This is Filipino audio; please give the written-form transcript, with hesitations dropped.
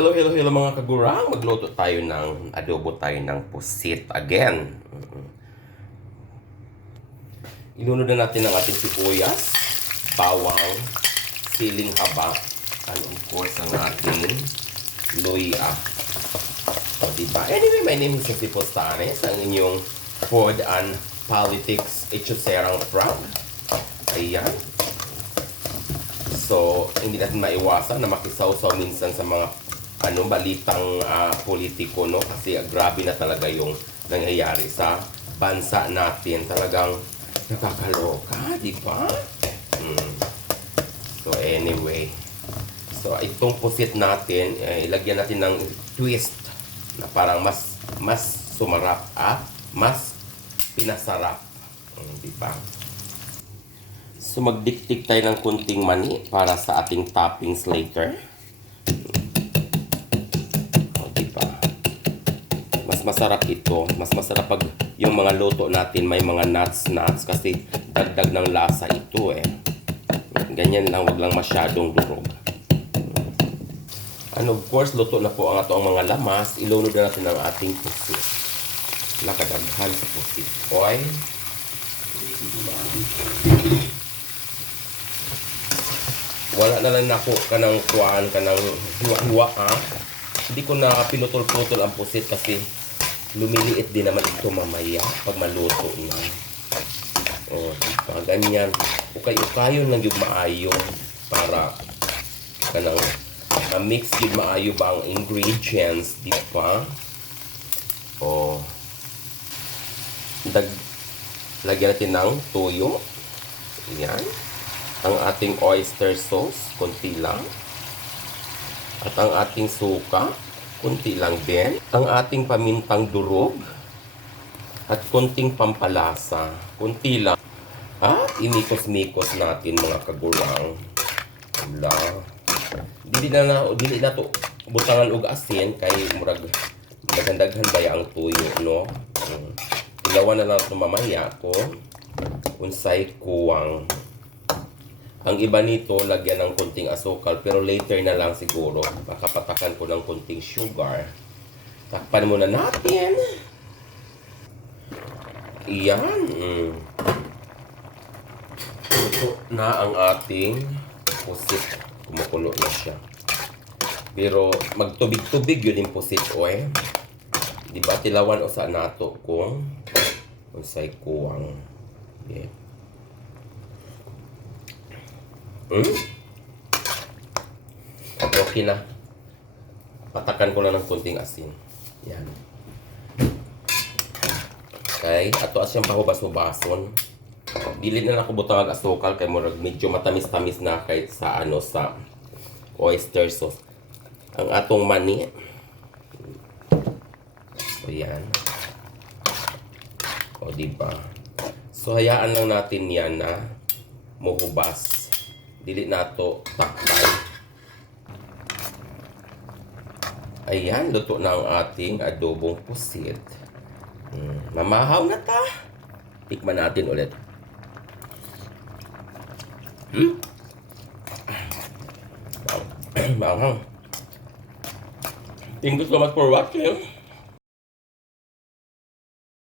Hello, hello, hello mga kagurang. Magluto tayo ng adobo tayo ng pusit again. Ilunod na natin ang ating sibuyas, bawang, siling haba, and of course ang ating luya. O diba? Anyway, my name is Jose Postanes, ang inyong food and politics echuserang frog. Ayan. So, hindi natin maiwasan na makisaw-saw minsan sa mga balitang politiko, no? Kasi grabe na talaga yung nangyayari sa bansa natin. Talagang nakakaloka, di ba? So, anyway. So, itong pusit natin, ilagyan natin ng twist na parang mas sumarap at mas pinasarap. Di ba? So, magdiktik tayo ng kunting mani para sa ating toppings later. Mas masarap ito. Mas masarap pag yung mga luto natin may mga nuts kasi dagdag ng lasa ito eh. Ganyan lang, wag lang masyadong durog. And of course, luto na po ang ato ang mga lamas. Ilunod na natin ang ating pusit. Lakadaghan sa pusit. Oy. Wala na lang nako kanang kuan, kanang hiwa-hiwa ha. Hindi ko na pinutol-putol ang pusit kasi lumiliit din naman ito mamaya pag maluto na. O, diba? Ganyan. Ukay-ukayon lang yung maayo para kanang mix yung maayo ba ang ingredients, di ba? O, lagyan natin ng toyo. Yan. Ang ating oyster sauce, konti lang. At ang ating suka, kunti lang din. Ang ating pamintang durog. At kunting pampalasa. Kunti lang. At imikos-mikos natin mga kagurang. Wala. Dili na to butangan og asin kay murag daghan-daghan baya ang tuyo, no? Ilawan na lang ito mamaya ko unsay kuwang. Ang iba nito, lagyan ng kunting asukal, pero later na lang siguro. Makapatakan ko ng kunting sugar. Takpan muna natin. Iyan. Ito na ang ating pusit. Kumukulo na siya. Pero magtubig-tubig yun yung pusit, oy. Di ba tilawan o sa nato kung unsay kuwang. Yeah. Okay na. Patakan ko lang ng kunting asin. Yan. Okay. Ato asyang pahubas-hubason. Dili na ako butang ang asukal kay murag medyo matamis-tamis na kahit sa sa oyster sauce. Ang atong mani. So yan. O diba? So hayaan lang natin yan na muhubas. Dili nato takpan. Ayan, luto na ang ating adobong pusit. Mamahaw na ta. Tikman natin ulit. Mahang. Thank you so much for watching.